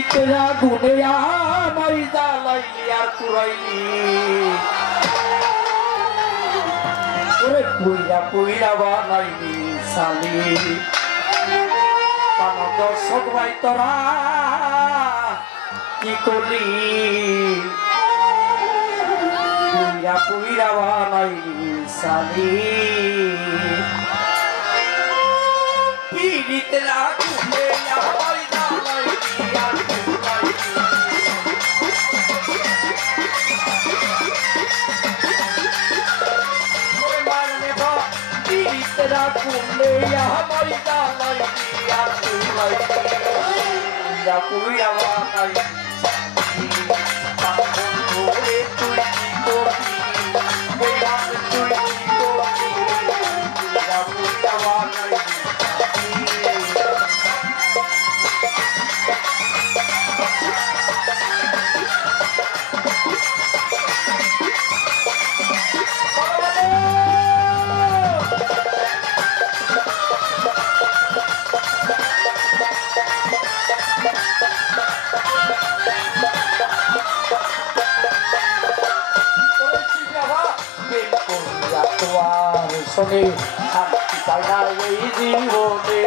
ইতরা গুনে আমায় জ্বালাইলি আর পুরাইলি ওরে পুইরা পুইরা বানাইলি সালি আমার দর্শক ভাই তোরা কি করলি পুইরা পুইরা বানাইলি সালি ইতরা গুনে আমায় জ্বালাইলি আর तेरा कुले हमारी दालाई दिया तुलाई या कोई आवाज़ थोड़े तुई को मेरा तुई को या कोई आवाज़ শোনে শান্তি পাই না এই জীবনে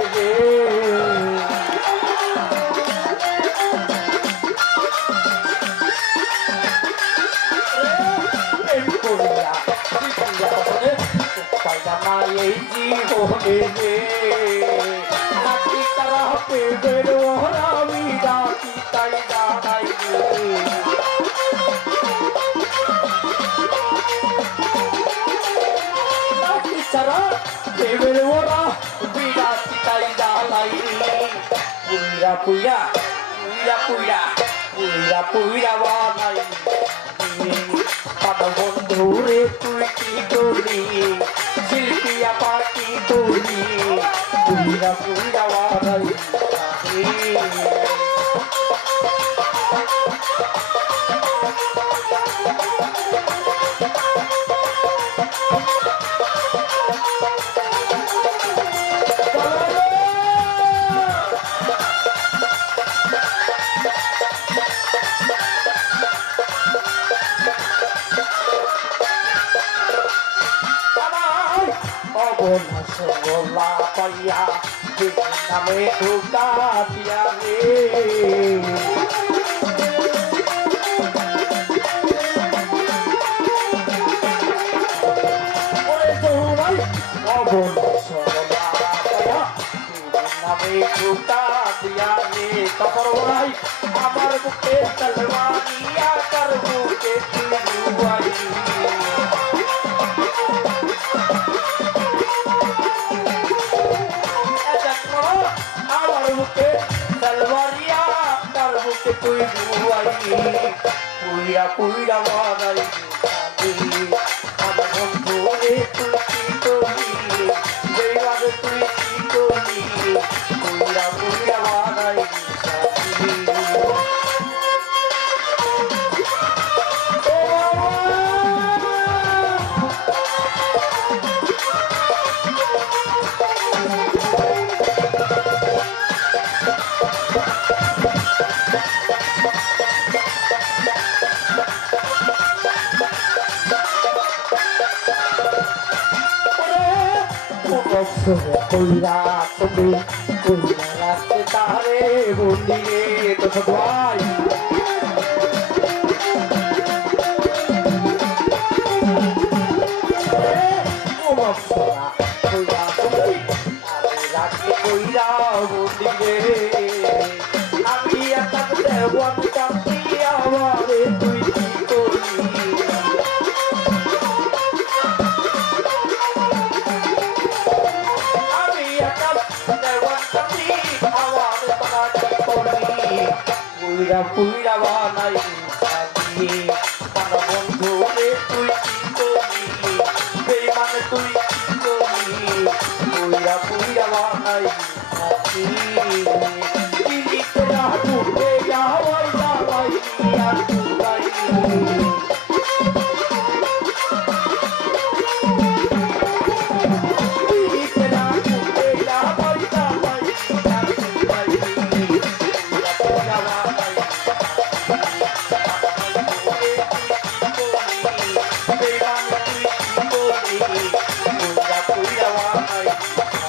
পাই না এই জীবনে নাকি তারা পেবের আমি ডাকি তাই জানাই Sara, Dever Ora, Vida Titai Dalai, Puya Puya, Puya Puya, Puya Puya Vanai, Pada Bondure Puki Tuli, Silvia Paki Tuli, Puya Puya Vanai. Sola paya, name duka tiare. Ore tuhai, obon sola paya, name duka tiare. Kaparai, amar buke talwani, akar buke tuai. Salvaria, Tarbuke Puy, Puya Puya Vanai, Adamon Puri, Puy, Devada Puy, Puya Puya Vanai, Puya Tumi, Puya Lasitare, Bundi, Tosaguai. Puya Tumi, Laki Puya, Bundi, Ami Atakte, one Kampi, Aware, Tui, Puya Puya Vanai, Sadi, Pada Bondure, Tui Toni, Beman Tui Toni, Puya Puya Vanai, Sadi, Dili Tera Tuke, Yahweh Yahweh, Yahweh.